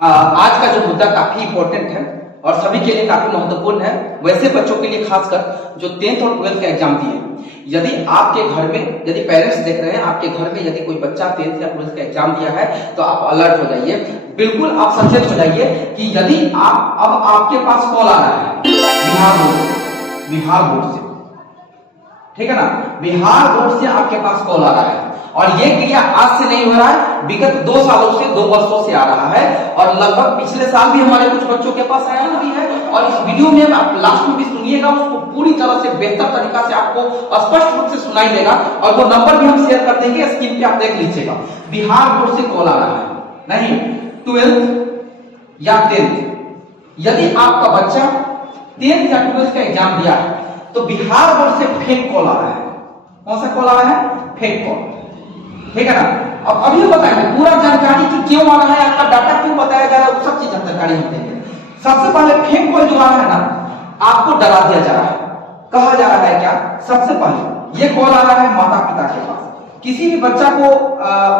आज का जो मुद्दा काफी इंपॉर्टेंट है और सभी के लिए काफी महत्वपूर्ण है, वैसे बच्चों के लिए खासकर जो 10th और 12th का एग्जाम दिए। यदि आपके घर में, यदि पेरेंट्स देख रहे हैं, आपके घर में यदि कोई बच्चा 10th या 12th का एग्जाम दिया है तो आप अलर्ट हो जाइए, बिल्कुल आप सचेत हो जाइए कि यदि अब आपके पास कॉल आ रहा है बिहार बोर्ड से, ठीक है ना, बिहार बोर्ड से आपके पास कॉल आ रहा है और ये क्रिया आज से नहीं हो रहा है, विगत 2 सालों से, 2 वर्षों से आ रहा है और लगभग पिछले साल भी हमारे कुछ बच्चों के पास आया भी है। और इस वीडियो में आप लास्ट में भी सुनिएगा, उसको पूरी तरह से बेहतर तरीका से आपको स्पष्ट रूप से सुनाई देगा और वो नंबर भी हम शेयर कर देंगे, स्क्रीन पे आप देख लीजिएगा। बिहार बोर्ड से कॉल आ रहा है, नहीं 12th या 10th, यदि आपका बच्चा 10th या 12th का एग्जाम दिया है तो बिहार बोर्ड से फेक कॉल आ रहा है। कौन सा कॉल आ रहा है? फेक कॉल, ठीक है ना। अब अभी बताएंगे पूरा जानकारी कि क्यों आ रहा है, आपका डाटा क्यों बताया जा रहा है, वो सब चीज जानकारी हम देंगे। सबसे पहले फेक कॉल जो आ रहा है ना, आपको डरा दिया जा रहा है। कहा जा रहा है क्या? सबसे पहले ये कॉल आ रहा है माता पिता के पास। किसी भी बच्चा को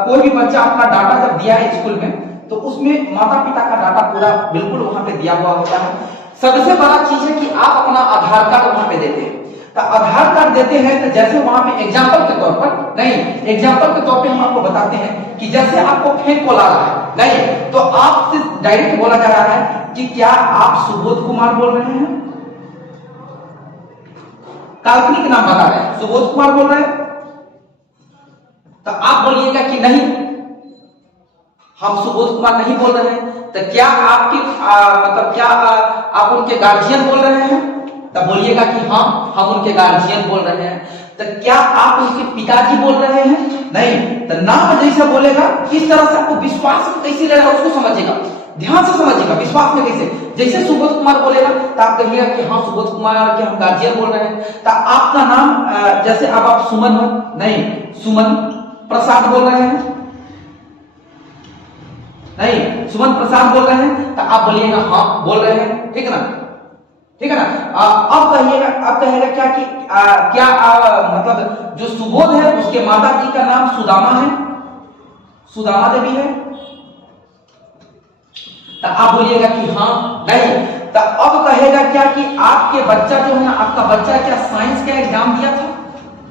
कोई भी बच्चा अपना डाटा जब दिया है स्कूल में तो उसमें माता पिता का डाटा पूरा बिल्कुल वहां पे दिया हुआ होता है। सबसे बड़ा चीज है कि आप अपना आधार कार्ड वहां पे देते हैं। तो आधार कार्ड देते हैं तो जैसे वहां पे एग्जाम्पल के तौर पर, नहीं एग्जाम्पल के तौर पे हम आपको बताते हैं कि जैसे आपको फेक कॉल आ रहा है, नहीं तो आपसे डायरेक्ट बोला जा रहा है कि क्या आप सुबोध कुमार बोल रहे हैं? काल्पनिक नाम बता रहे हैं, सुबोध कुमार बोल रहे हैं, तो आप बोलिएगा कि नहीं हम सुबोध कुमार नहीं बोल रहे हैं। तो क्या आपके मतलब क्या आप उनके गार्जियन बोल रहे हैं? तब बोलिएगा कि हाँ हम उनके गार्जियन बोल रहे हैं। तो क्या आप उनके पिताजी बोल रहे हैं? नहीं। तो नाम जैसे बोलेगा किस तरह से आपको विश्वास में कैसे ले रहा है उसको समझिएगा, ध्यान से समझिएगा। विश्वास में कैसे? जैसे सुबोध कुमार बोलेगा तो आप कहिएगा कि हाँ सुबोध कुमार के हम गार्जियन बोल रहे हैं। तो आपका नाम जैसे अब आप सुमन हो, नहीं सुमन प्रसाद बोल रहे हैं, नहीं सुमन प्रसाद बोल रहे हैं, तो आप बोलिएगा हाँ बोल रहे हैं, ठीक है ना, ठीक है ना। अब कहेगा क्या कि क्या मतलब जो सुबोध है उसके माता जी का नाम सुदामा है, सुदामा देवी है, तो आप बोलिएगा कि हाँ नहीं। तो अब कहेगा क्या कि आपके बच्चा जो है ना, आपका बच्चा क्या साइंस का एग्जाम दिया था?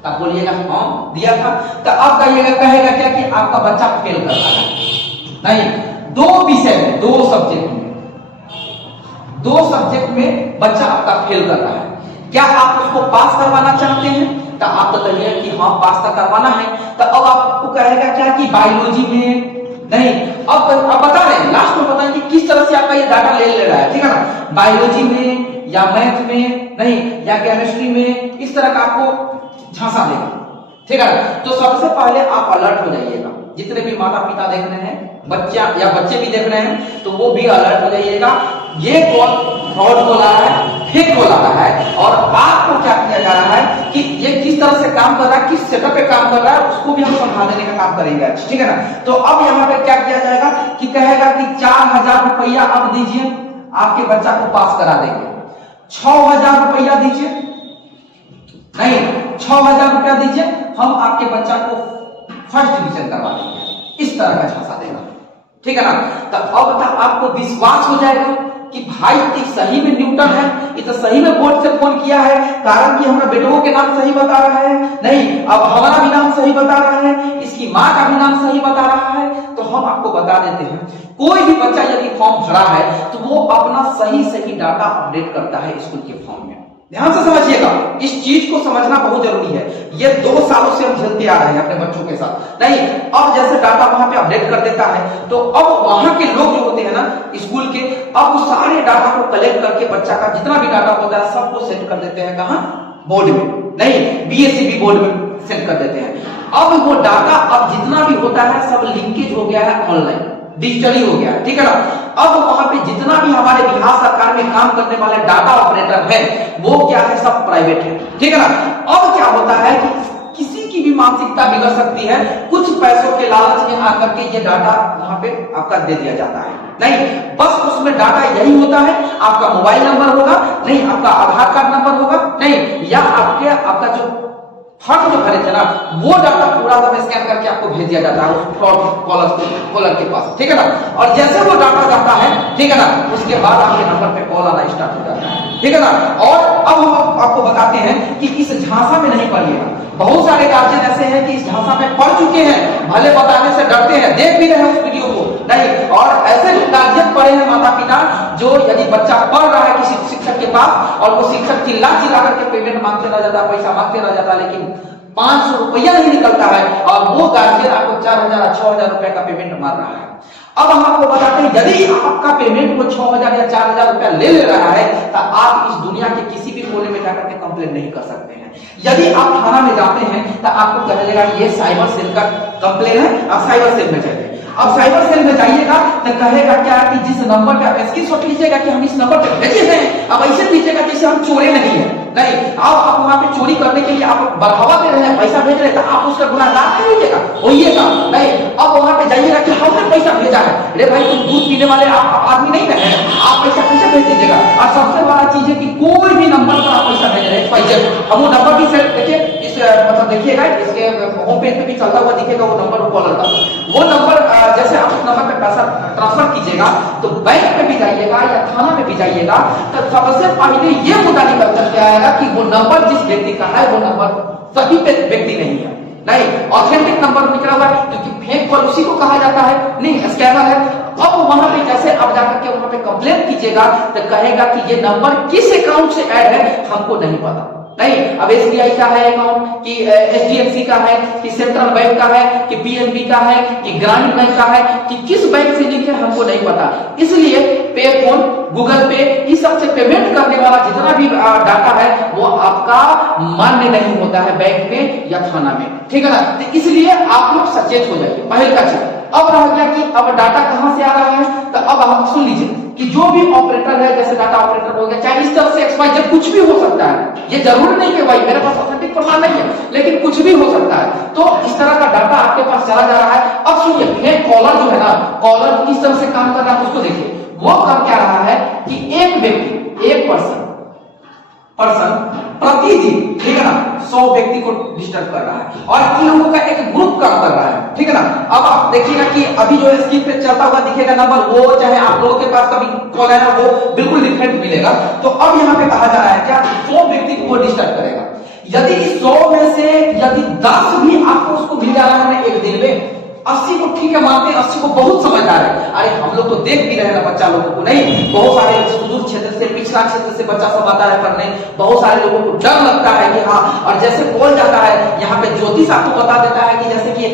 तब बोलिएगा हाँ दिया था। तो अब कहेगा क्या कि आपका बच्चा फेल कर रहा है, नहीं 2 विषय में, 2 सब्जेक्ट में बच्चा आपका फेल कर रहा है। क्या आप उसको पास करवाना चाहते हैं? तो आप तो कहिए कि हाँ पास तो करवाना है। तो अब आपको कहेगा क्या कि बायोलॉजी में, नहीं अब बता रहे हैं, लास्ट में बताएं कि किस तरह से आपका ये डाटा ले रहा है, ठीक है ना। बायोलॉजी में या मैथ में, नहीं या केमिस्ट्री में, इस तरह का आपको झांसा देगा, ठीक है ना। तो सबसे पहले आप अलर्ट हो जाइएगा, जितने भी माता पिता देख रहे हैं, बच्चा या बच्चे भी देख रहे हैं, तो वो भी अलर्ट हो जाइएगा। ये कॉल फ्रॉड कॉल आ रहा है, फेक कॉल आ रहा है और आपको क्या किया जा रहा है कि ये किस तरह से काम कर रहा है, किस सेटअप पे काम कर रहा है, उसको भी हम समझा देने का काम करेंगे, ठीक है ना। तो अब यहाँ पे क्या किया जाएगा कि कहेगा कि 4000 रुपया अब दीजिए, आपके बच्चा को पास करा देंगे। 6000 रुपया दीजिए, नहीं 6000 रुपया दीजिए, हम आपके बच्चा को फर्स्ट डिवीजन करवा देंगे, इस तरह का झांसा देगा, ठीक है ना। तो अब तक आपको विश्वास हो जाएगा कि भाई ये सही में न्यूटन है, ये तो सही में बोर्ड से फोन किया है, कारण कि हमारा बेटों के नाम सही बता रहा है, नहीं अब हमारा भी नाम सही बता रहा है, इसकी माँ का भी नाम सही बता रहा है। तो हम आपको बता देते हैं, कोई भी बच्चा यदि फॉर्म भरा है तो वो अपना सही डाटा अपडेट करता है स्कूल के फॉर्म में। ध्यान से समझिएगा, इस चीज को समझना बहुत जरूरी है। ये 2 सालों से हम झेलते आ रहे हैं अपने बच्चों के साथ, नहीं अब जैसे डाटा वहां पे अपडेट कर देता है तो अब वहां के लोग जो होते हैं ना स्कूल के, अब सारे डाटा को कलेक्ट करके बच्चा का जितना भी डाटा होता है सबको सेट कर देते हैं, कहां? बोर्ड में, नहीं BSEB बोर्ड में सेट कर देते हैं। अब वो डाटा अब जितना भी होता है सब लिंकेज हो गया है, ऑनलाइन डिजिटली हो गया, ठीक है ना। अब वहां पे जितना भी हमारे बिहार सरकार में काम करने वाले डाटा ऑपरेटर है वो क्या है, सब प्राइवेट है, ठीक है ना। अब क्या होता है कि किसी की भी मानसिकता बिगड़ सकती है, कुछ पैसों के लालच में आकर के ये डाटा वहां पे आपका दे दिया जाता है, नहीं बस उसमें डाटा यही होता है, आपका मोबाइल नंबर होगा, नहीं आपका आधार कार्ड नंबर होगा, नहीं या आपका जो फर्स्ट जो भरे थे ना वो डाटा पूरा सब स्कैन करके आपको भेज दिया जाता है उस फ्रॉड कॉलर के पास, ठीक है ना। और जैसे वो डाटा जाता है उसके बाद आपके नंबर पे कॉल आना स्टार्ट हो जाता है, ठीक है ना। और अब हम आपको बताते हैं कि इस झांसा में नहीं पड़िएगा। बहुत सारे गार्जियन ऐसे हैं कि इस झांसा में पड़ चुके हैं, भले बताने से डरते हैं, देख भी रहे हैं उस वीडियो को नहीं, और ऐसे गार्जियन पड़े हैं माता पिता जो यदि बच्चा पढ़ रहा है किसी शिक्षक के पास और वो शिक्षक चिल्ला चिल्ला करके पेमेंट मांगते रह जाता है, पैसा मांगते रह जाता है, लेकिन 500 रुपया नहीं निकलता है और वो गार्जियन आपको 4000 6000 रुपए का पेमेंट मार रहा है। अब हम आपको बताते हैं यदि आपका पेमेंट वो 6000 या 4000 रुपया ले रहा है तो आप इस दुनिया के किसी भी कोने में जाकर के कंप्लेन नहीं कर सकते हैं। यदि आप थाना में जाते हैं तो आपको कहा जाएगा ये साइबर सेल का कंप्लेन है, आप साइबर सेल में जाइए। अब साइबर सेल में जाइएगा तो कहेगा क्या कि जिस नंबर पे आप स्क्रीनशॉट लीजिएगा कि हम इस नंबर पे भेजे हैं, अब ऐसे लीजिएगा जैसे हम चोरे नहीं है, नहीं। अब आप वहां पे चोरी करने के लिए आप बढ़ावा दे रहे हैं, पैसा भेज रहे हैं, तो आप उसका गुनाहगार नहीं होइएगा, होइएगा नहीं। अब वहां पे जाइएगा कि हमने पैसा भेजा है, अरे भाई तुम दूध पीने वाले आप आदमी नहीं है, आप पैसा कैसे भेज दीजिएगा। और सबसे बड़ा चीज है कि कोई भी नंबर पर आप पैसा भेज रहे हैं, हम वो नंबर भी सेट देखिए, इस मतलब देखिएगा इसके होम पेज पे भी चलता हुआ दिखेगा वो नंबर, वो कॉलर का वो नंबर। जैसे आप उस नंबर पे पैसा ट्रांसफर कीजिएगा तो बैंक में भी जाइएगा या थाना में भी जाइएगा तो सबसे पहले ये मुद्दा निकल करके आएगा कि वो नंबर जिस व्यक्ति का है वो नंबर सही व्यक्ति नहीं है, नहीं ऑथेंटिक नंबर निकला हुआ है, क्योंकि फेक कॉल उसी को कहा जाता है, नहीं स्कैमर है। अब वहां पे जैसे आप जाकर के वहां पे कंप्लेन कीजिएगा तो कहेगा कि ये नंबर किस अकाउंट से ऐड है हमको नहीं पता, नहीं। अब एसबीआई का है अकाउंट कि एचडीएफसी का है कि सेंट्रल बैंक का है कि पीएनबी का है कि ग्रामीण बैंक का है कि किस बैंक से लिंक है हमको नहीं पता। इसलिए पे फोन, गूगल पे, इस सब से पेमेंट करने वाला जितना भी डाटा है वो आपका मान्य नहीं होता है बैंक में या थाना में, ठीक है ना। तो इसलिए आप लोग सचेत हो जाइए, पहले का चीज। अब रह गया कि अब डाटा कहां से आ रहा है, तो अब हम सुन लीजिए कि जो भी ऑपरेटर है, जैसे डाटा ऑपरेटर हो गया, चाहे इस तरह से XYZ कुछ भी हो सकता है, ये जरूरी नहीं कि भाई मेरे पास ऑथेंटिक प्रमाण नहीं है, लेकिन कुछ भी हो सकता है। तो इस तरह का डाटा आपके पास चला जा रहा है। अब सुनिए, फेक कॉलर जो है ना, कॉलर किस तरह से काम कर रहा है उसको देखिए। वो कर क्या रहा है कि एक व्यक्ति, एक पर्सन प्रतिदिन, ठीक है ना, 100 व्यक्ति को डिस्टर्ब कर रहा है और इन लोगों का एक ग्रुप काम कर रहा है, ठीक है ना। अब आप देखिएगा कि अभी जो स्क्रीन पे चलता हुआ दिखेगा नंबर, वो चाहे आप लोगों के पास कभी कॉल है ना, वो बिल्कुल डिफरेंट मिलेगा। तो अब यहाँ पे कहा जा रहा है क्या, 100 व्यक्ति को डिस्टर्ब करेगा। यदि इस 100 में से यदि 10 भी आपको उसको मिल जा रहा है एक दिन में, 80 को ठीक है मानते हैं, 80 को बहुत समझदार है। अरे हम लोग तो देख भी रहे हैं बच्चा लोगों को, नहीं बहुत सारे सुदूर क्षेत्र से, पिछड़ा क्षेत्र से बच्चा सब आता है पढ़ने, बहुत सारे लोगों को डर लगता है कि हाँ, और जैसे बोल जाता है यहाँ पे ज्योतिष आपको बता देता है कि जैसे कि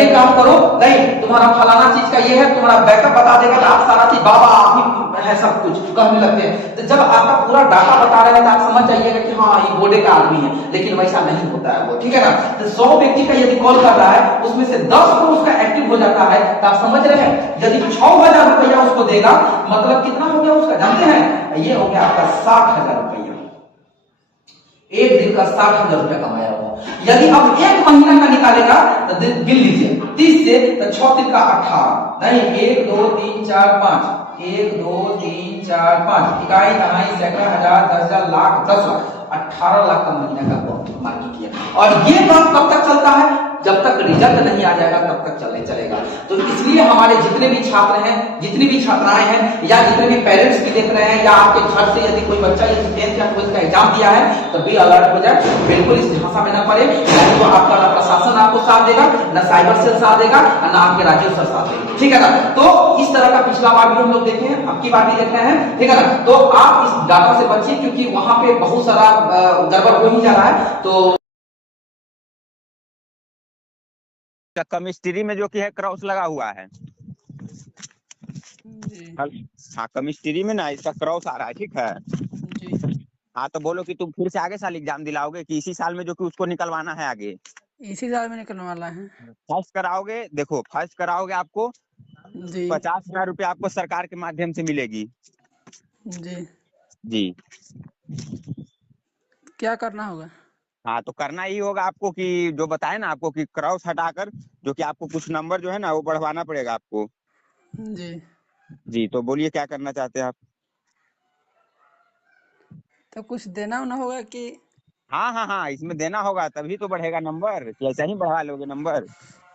ये काम करो, नहीं तुम्हारा फलाना चीज का ये है, तुम्हारा बैकअप बता देगा तो आप सारा चीज बाबा आप ही है सब कुछ कहने लगते हैं। तो जब आपका पूरा डाटा बता रहे हैं तो आप समझ जाइएगा कि हाँ ये बोर्डे का आदमी है, लेकिन वैसा नहीं होता है वो, ठीक है ना। तो 100 व्यक्ति का यदि कॉल कर रहा है उसमें से 10 को उसका एक्टिव हो जाता है, तो आप समझ रहे हैं यदि 6000 रुपया उसको देगा, मतलब कितना हो गया उसका जानते हैं, ये हो गया आपका 60,000 रुपया, एक दिन का 60,000 रुपया कमाया हुआ। यदि अब एक महीना का निकालेगा तो गिन लीजिए 30 से, तो 6 दिन का 18, नहीं 1 2 3 4 5, 1 2 3 4 5, इकाई दहाई सैकड़ा हजार 10,000 लाख 10 लाख 18 लाख का महीना का मार्केट किया। और ये काम कब तक चलता है, जब तक रिजल्ट नहीं आ जाएगा तब तक चलेगा। तो इसलिए हमारे जितने भी छात्र हैं, जितनी भी छात्राएं हैं, या जितने भी पेरेंट्स भी देख रहे हैं, या आपके घर से यदि कोई बच्चा 10th या 12th का एग्जाम दिया है तो भी अलर्ट हो जाए, बिल्कुल इस झांसा में ना पड़े। नहीं तो आपका ना प्रशासन आपको साथ देगा, ना साइबर सेल साथ देगा, ना आपके राजीव सर साथ देंगे, ठीक है ना। तो इस तरह का पिछला बार भी हम लोग देखे हैं, अब की बार भी देख रहे हैं, ठीक है ना। तो आप इस डाटा से बचिए क्योंकि वहां पे बहुत सारा गड़बड़ हो ही जा रहा है। तो केमिस्ट्री में जो कि है क्रॉस लगा हुआ है जी हाँ, केमिस्ट्री में ना इसका क्रॉस आ रहा है, ठीक है। जी हाँ तो बोलो कि तुम फिर से आगे साल एग्जाम दिलाओगे कि इसी साल में जो कि उसको निकलवाना है आगे इसी साल में निकलने वाला है। फर्स्ट कराओगे, देखो फर्स्ट कराओगे आपको जी 50,000 रुपया आपको सरकार के माध्यम से मिलेगी जी जी। क्या करना होगा? हाँ तो करना ही होगा आपको कि जो बताए ना आपको कि क्रॉस हटाकर जो कि आपको कुछ नंबर जो है ना वो बढ़वाना पड़ेगा आपको जी जी। तो बोलिए क्या करना चाहते हैं आप? तो कुछ देना होना होगा कि हाँ हाँ हाँ, इसमें देना होगा तभी तो बढ़ेगा नंबर, कि ऐसा ही बढ़ा लोगे नंबर।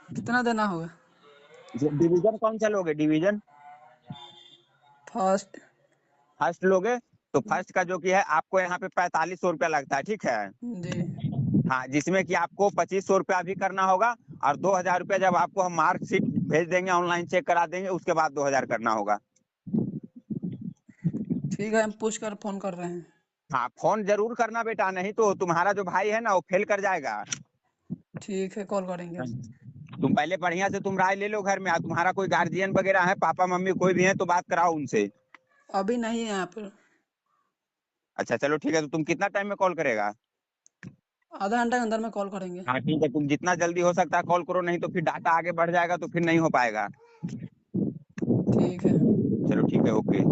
कितना देना होगा? डिवीजन कौन सा लोगे, डिवीजन? फर्स्ट फर्स्ट लोगे तो फर्स्ट का जो कि है आपको यहाँ पे 4500 रुपया लगता है, ठीक है। जी। हाँ, जिसमें कि आपको 2500 रुपया भी करना होगा, और 2000 रुपया जब आपको हम मार्कशीट भेज देंगे, ऑनलाइन चेक करा देंगे, उसके बाद 2000 करना होगा। ठीक है, हम पूछ कर फोन कर रहे हैं। हाँ, फोन जरूर करना बेटा, नहीं तो तुम्हारा जो भाई है ना वो फेल कर जाएगा। ठीक है, कॉल करेंगे। तुम पहले बढ़िया से तुम राय ले लो घर में, तुम्हारा कोई गार्जियन वगैरह है, पापा मम्मी कोई भी है तो बात कराओ उनसे। अभी नहीं है यहाँ पर। अच्छा चलो ठीक है, तो तुम कितना टाइम में कॉल करेगा? आधा घंटा के अंदर में कॉल करेंगे। हाँ ठीक है, तुम जितना जल्दी हो सकता है कॉल करो, नहीं तो फिर डाटा आगे बढ़ जाएगा तो फिर नहीं हो पाएगा। ठीक है। चलो ठीक है, ओके।